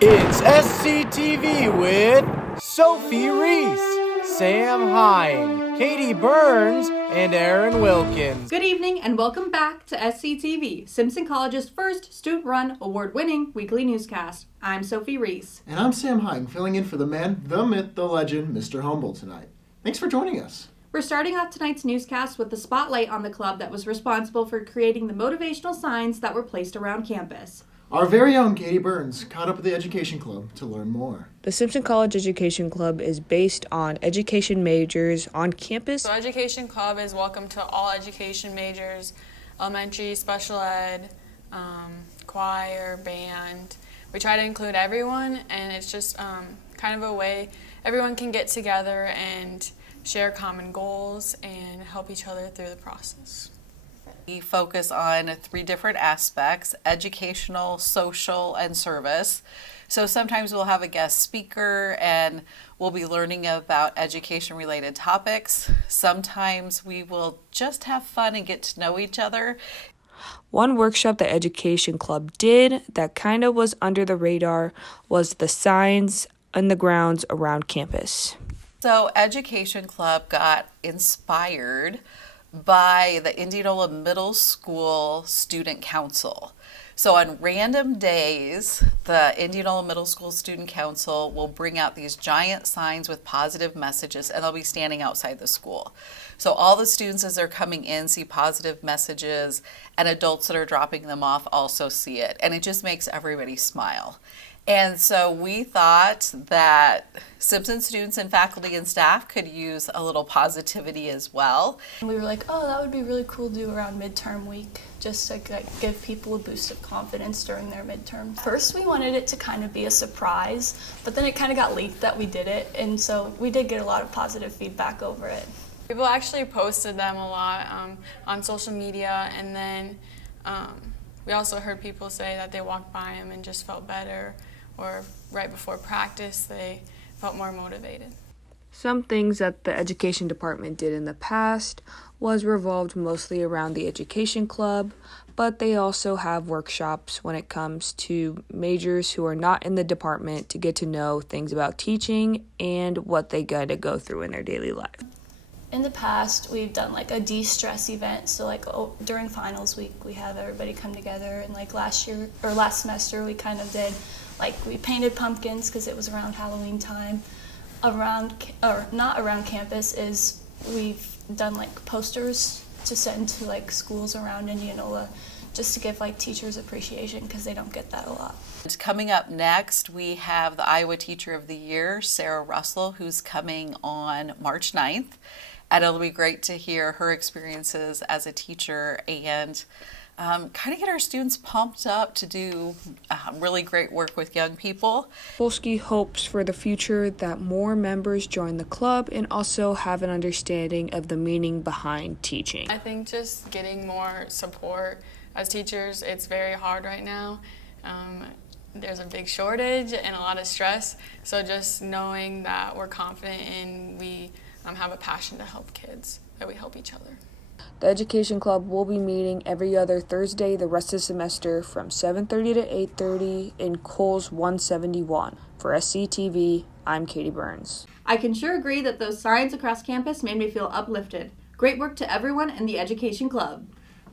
It's Sctv with Sophie, Reese, Sam Hying, Katie Burns, and Aaron Wilkins. Good evening and welcome back to Sctv, Simpson College's first student-run, award-winning weekly newscast. I'm Sophie Reese. And I'm Sam Hying, filling in for the man, the myth, the legend, Mr. Humble tonight. Thanks for joining us. We're starting off tonight's newscast with the spotlight on the club that was responsible for creating the motivational signs that were placed around campus. Our very own Katie Burns caught up with the Education Club to learn more. The Simpson College Education Club is based on education majors on campus. So Education Club is welcome to all education majors, elementary, special ed, choir, band. We try to include everyone, and it's just kind of a way everyone can get together and share common goals and help each other through the process. We focus on 3 different aspects: educational, social, and service. So sometimes we'll have a guest speaker and we'll be learning about education-related topics. Sometimes we will just have fun and get to know each other. One workshop the Education Club did that kind of was under the radar was the signs on the grounds around campus. So Education Club got inspired by the Indianola Middle School Student Council. So on random days, the Indianola Middle School Student Council will bring out these giant signs with positive messages, and they'll be standing outside the school. So all the students as they're coming in see positive messages, and adults that are dropping them off also see it, and it just makes everybody smile. And so we thought that Simpson students and faculty and staff could use a little positivity as well. We were like, oh, that would be really cool to do around midterm week, just to give people a boost of confidence during their midterm. First, we wanted it to kind of be a surprise, but then it kind of got leaked that we did it, and so we did get a lot of positive feedback over it. People actually posted them a lot on social media, and then we also heard people say that they walked by them and just felt better, or right before practice they felt more motivated. Some things that the education department did in the past was revolved mostly around the Education Club, but they also have workshops when it comes to majors who are not in the department to get to know things about teaching and what they got to go through in their daily life. In the past, we've done like a de-stress event, so during finals week we have everybody come together, and like last semester we kind of did, we painted pumpkins because it was around Halloween time. Not around campus is we've done posters to send to schools around Indianola, just to give teachers appreciation because they don't get that a lot. Coming up next, we have the Iowa Teacher of the Year, Sarah Russell, who's coming on March 9th. And it'll be great to hear her experiences as a teacher and kind of get our students pumped up to do really great work with young people. Polsky hopes for the future that more members join the club and also have an understanding of the meaning behind teaching. I think just getting more support as teachers, it's very hard right now. There's a big shortage and a lot of stress, so just knowing that we're confident and we have a passion to help kids, that we help each other. The Education Club will be meeting every other Thursday the rest of the semester from 7:30 to 8:30 in Coles 171. For Sctv, I'm Katie Burns. I can sure agree that those signs across campus made me feel uplifted. Great work to everyone in the Education Club.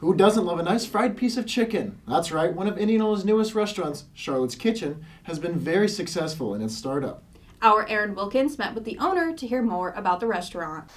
Who doesn't love a nice fried piece of chicken? That's right, one of Indianola's newest restaurants, Charlotte's Kitchen, has been very successful in its startup. Our Aaron Wilkins met with the owner to hear more about the restaurant.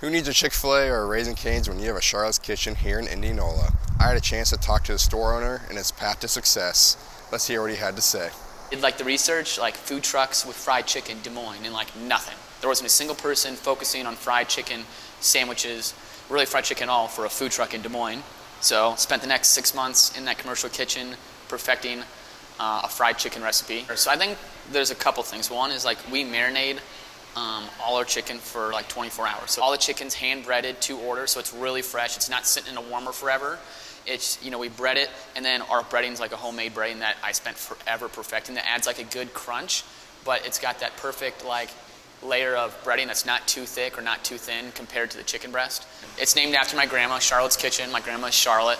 Who needs a Chick-fil-A or a Raising Cane's when you have a Charlotte's Kitchen here in Indianola? I had a chance to talk to the store owner and his path to success. Let's hear what he had to say. Did the research, food trucks with fried chicken, Des Moines, and nothing. There wasn't a single person focusing on fried chicken sandwiches, really fried chicken all for a food truck in Des Moines. So spent the next 6 months in that commercial kitchen perfecting a fried chicken recipe. So I think there's a couple things. One is we marinate all our chicken for 24 hours. So all the chicken's hand breaded to order, so it's really fresh. It's not sitting in a warmer forever. It's, we bread it, and then our breading's a homemade breading that I spent forever perfecting that adds a good crunch, but it's got that perfect layer of breading that's not too thick or not too thin compared to the chicken breast. It's named after my grandma, Charlotte's Kitchen. My grandma is Charlotte.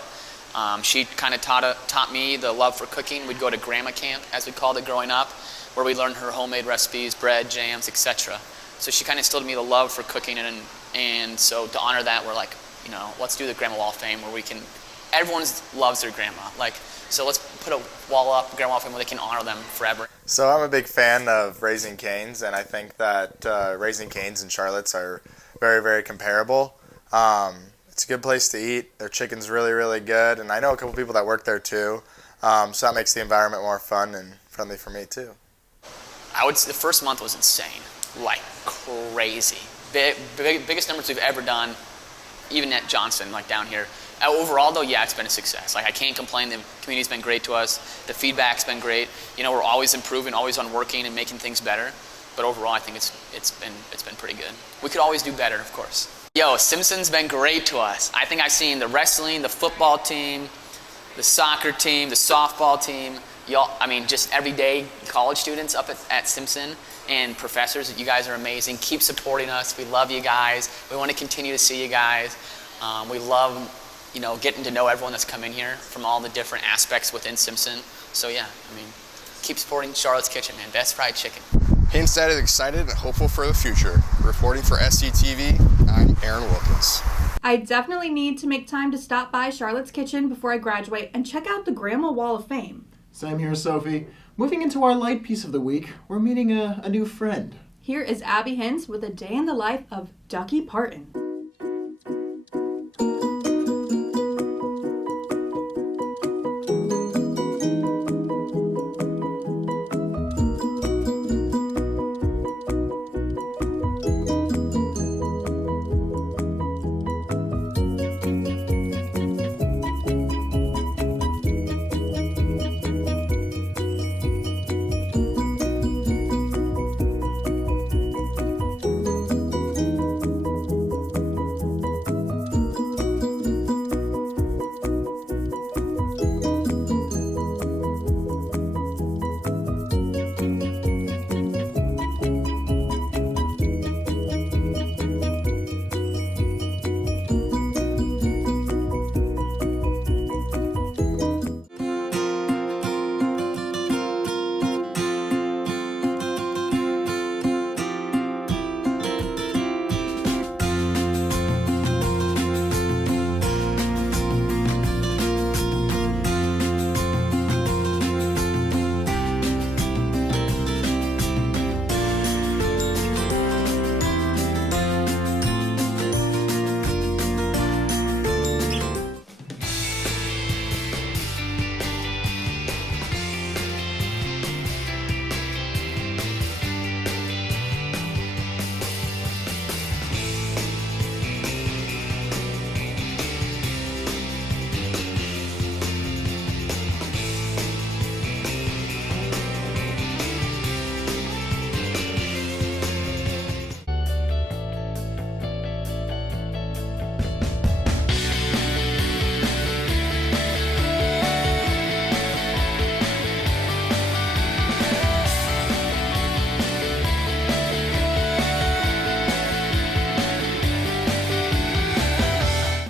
She kind of taught me the love for cooking. We'd go to grandma camp, as we called it growing up, where we learned her homemade recipes, bread, jams, etc. So she kind of instilled in me the love for cooking, and so to honor that, we're like, let's do the Grandma Wall of Fame where everyone loves their grandma. So let's put a wall up, Grandma Wall of Fame, where they can honor them forever. So I'm a big fan of Raising Cane's, and I think that Raising Cane's and Charlotte's are very, very comparable. It's a good place to eat. Their chicken's really, really good, and I know a couple people that work there too, so that makes the environment more fun and friendly for me too. I would say the first month was insane, like crazy. Biggest numbers we've ever done, even at Johnson, like down here. Overall, though, yeah, it's been a success. I can't complain. The community's been great to us. The feedback's been great. We're always improving, always on working and making things better. But overall, I think it's been pretty good. We could always do better, of course. Simpson's been great to us. I think I've seen the wrestling, the football team, the soccer team, the softball team. Just everyday college students up at Simpson and professors. You guys are amazing. Keep supporting us. We love you guys. We want to continue to see you guys. We love getting to know everyone that's come in here from all the different aspects within Simpson. So keep supporting Charlotte's Kitchen, man. Best fried chicken. Hinstead is excited and hopeful for the future. Reporting for Sctv, I'm Aaron Wilkins. I definitely need to make time to stop by Charlotte's Kitchen before I graduate and check out the Grandma Wall of Fame. Same here, Sophie. Moving into our light piece of the week, we're meeting a new friend. Here is Abby Hintz with a day in the life of Ducky Parton.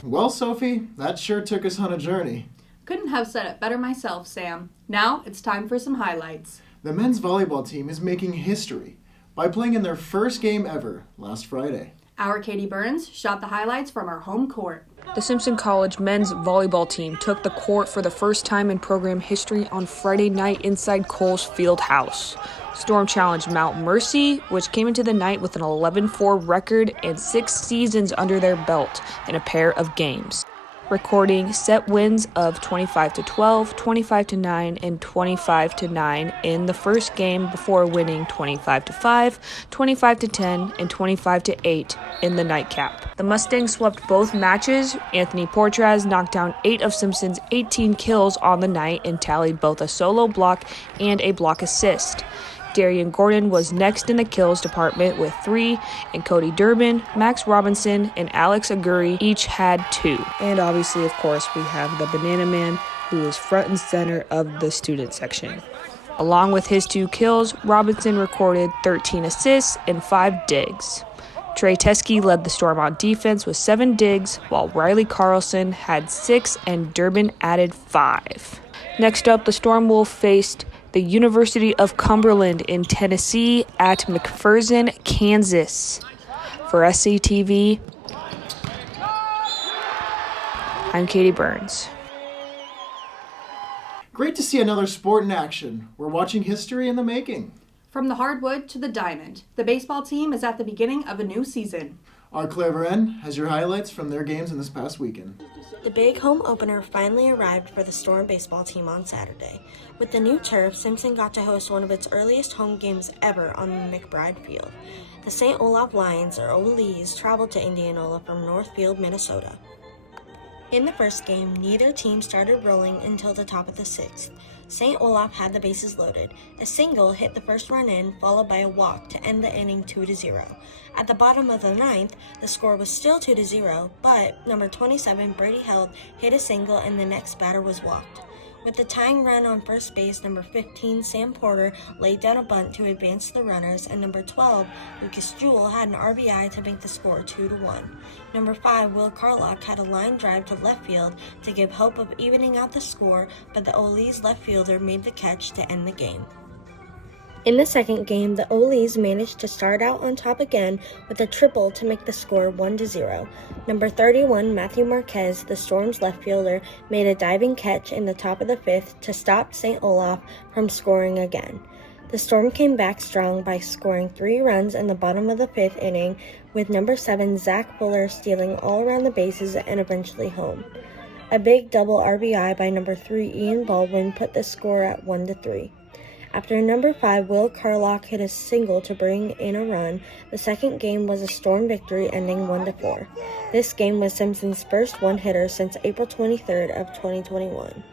Well, Sophie, that sure took us on a journey. Couldn't have said it better myself, Sam. Now it's time for some highlights. The men's volleyball team is making history by playing in their first game ever last Friday. Our Katie Burns shot the highlights from our home court. The Simpson College men's volleyball team took the court for the first time in program history on Friday night inside Coles Field House. Storm challenged Mount Mercy, which came into the night with an 11-4 record and 6 seasons under their belt in a pair of games, recording set wins of 25-12, 25-9, and 25-9 in the first game before winning 25-5, 25-10, and 25-8 in the nightcap. The Mustangs swept both matches. Anthony Portraz knocked down 8 of Simpson's 18 kills on the night and tallied both a solo block and a block assist. Darian Gordon was next in the kills department with 3, and Cody Durbin, Max Robinson, and Alex Aguri each had 2. And obviously, of course, we have the Banana Man, who is front and center of the student section. Along with his 2 kills, Robinson recorded 13 assists and 5 digs. Trey Teskey led the Storm on defense with 7 digs, while Riley Carlson had 6 and Durbin added 5. Next up, the Storm will face the University of Cumberland in Tennessee at McPherson, Kansas. For SCTV, I'm Katie Burns. Great to see another sport in action. We're watching history in the making. From the hardwood to the diamond, the baseball team is at the beginning of a new season. Our Clever N has your highlights from their games in this past weekend. The big home opener finally arrived for the Storm baseball team on Saturday. With the new turf, Simpson got to host one of its earliest home games ever on the McBride Field. The St. Olaf Lions, or Olees, traveled to Indianola from Northfield, Minnesota. In the first game, neither team started rolling until the top of the 6th. St. Olaf had the bases loaded. A single hit the first run in, followed by a walk to end the inning 2-0. At the bottom of the 9th, the score was still 2-0, but number 27, Brady Held, hit a single and the next batter was walked. With the tying run on first base, number 15, Sam Porter, laid down a bunt to advance the runners, and number 12, Lucas Jewell, had an RBI to make the score 2-1. Number 5, Will Carlock, had a line drive to left field to give hope of evening out the score, but the Olees left fielder made the catch to end the game. In the second game, the Olees managed to start out on top again with a triple to make the score 1-0. Number 31, Matthew Marquez, the Storm's left fielder, made a diving catch in the top of the 5th to stop St. Olaf from scoring again. The Storm came back strong by scoring 3 runs in the bottom of the 5th inning, with number 7, Zach Fuller, stealing all around the bases and eventually home. A big double RBI by number 3, Ian Baldwin, put the score at 1-3. After number 5, Will Carlock hit a single to bring in a run, the second game was a Storm victory ending 1-4. This game was Simpson's first one-hitter since April 23rd of 2021.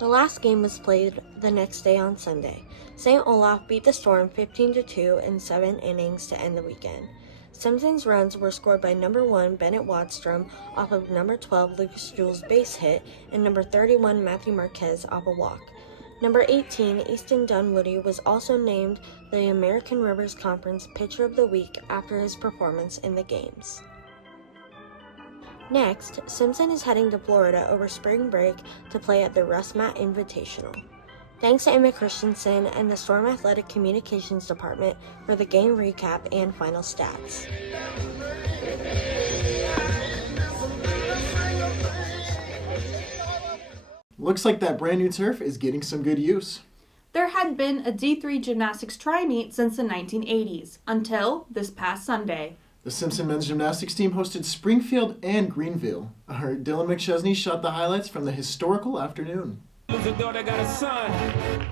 The last game was played the next day on Sunday. St. Olaf beat the Storm 15-2 in 7 innings to end the weekend. Simpson's runs were scored by number 1, Bennett Wadstrom, off of number 12, Lucas Jewell's base hit, and number 31, Matthew Marquez, off a walk. Number 18, Easton Dunwoody, was also named the American Rivers Conference Pitcher of the Week after his performance in the games. Next, Simpson is heading to Florida over spring break to play at the Russ Matt Invitational. Thanks to Emma Christensen and the Storm Athletic Communications Department for the game recap and final stats. Looks like that brand new turf is getting some good use. There had been a D3 gymnastics tri-meet since the 1980s, until this past Sunday. The Simpson men's gymnastics team hosted Springfield and Greenville. Our Dylan McChesney shot the highlights from the historical afternoon. Got a son.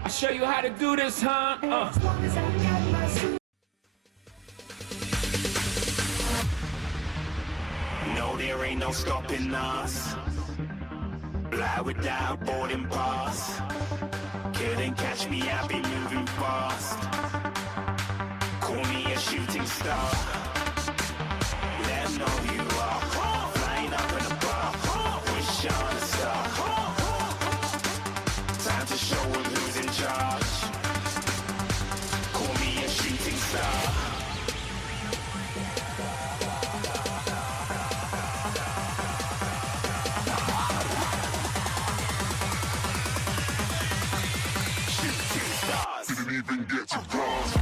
I'll show you how to do this, huh? No, there ain't no stopping us. Fly without boarding pass. Couldn't catch me, I be moving fast. Call me a shooting star. Let them know who you are. Flying up in a bar. Wish on a star. Time to show them who's in charge. Call me a shooting star. Even get to cross.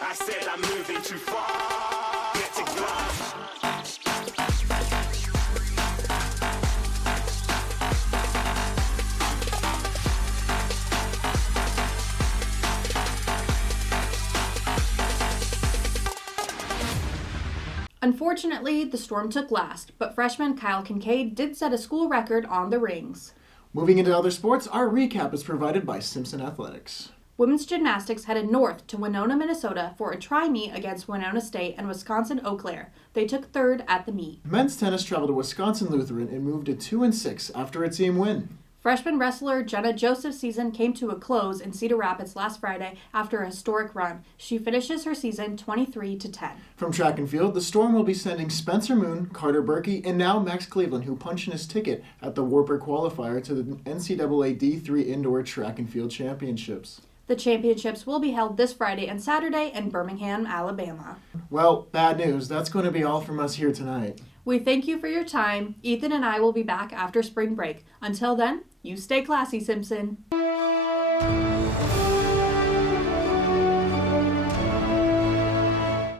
I said I'm moving too far. Get to glass. Unfortunately, the Storm took last, but freshman Kyle Kincaid did set a school record on the rings. Moving into other sports, our recap is provided by Simpson Athletics. Women's gymnastics headed north to Winona, Minnesota for a tri-meet against Winona State and Wisconsin-Eau Claire. They took third at the meet. Men's tennis traveled to Wisconsin Lutheran and moved to 2-6 after a team win. Freshman wrestler Jenna Joseph's season came to a close in Cedar Rapids last Friday after a historic run. She finishes her season 23-10. From track and field, the Storm will be sending Spencer Moon, Carter Berkey, and now Max Cleveland, who punched in his ticket at the Warper qualifier to the NCAA D3 Indoor Track and Field Championships. The championships will be held this Friday and Saturday in Birmingham, Alabama. Well, bad news. That's going to be all from us here tonight. We thank you for your time. Ethan and I will be back after spring break. Until then, you stay classy, Simpson.